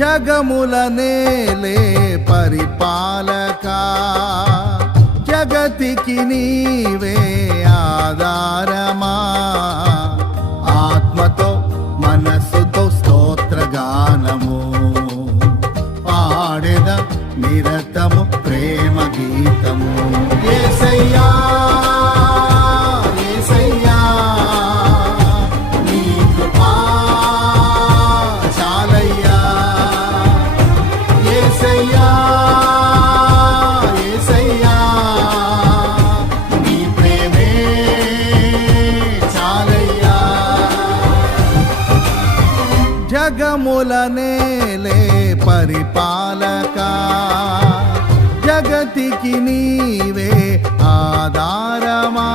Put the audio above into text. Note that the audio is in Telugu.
జగముల నేలే పరిపాలకా, జగతికి నీవే ఆధారమా. ఆత్మతో మనస్సుతో స్తోత్రగానము పాడెద నిరతము ప్రేమ గీతము. యేసయ్యా యేసయ్యా నీ కృపా చాలయ్యా. యేసయ్యా యేసయ్యా నీ ప్రేమే చాలయ్యా. జగముల నేలే పరిపాలకా, జగతికి నీవే ఆధారమా.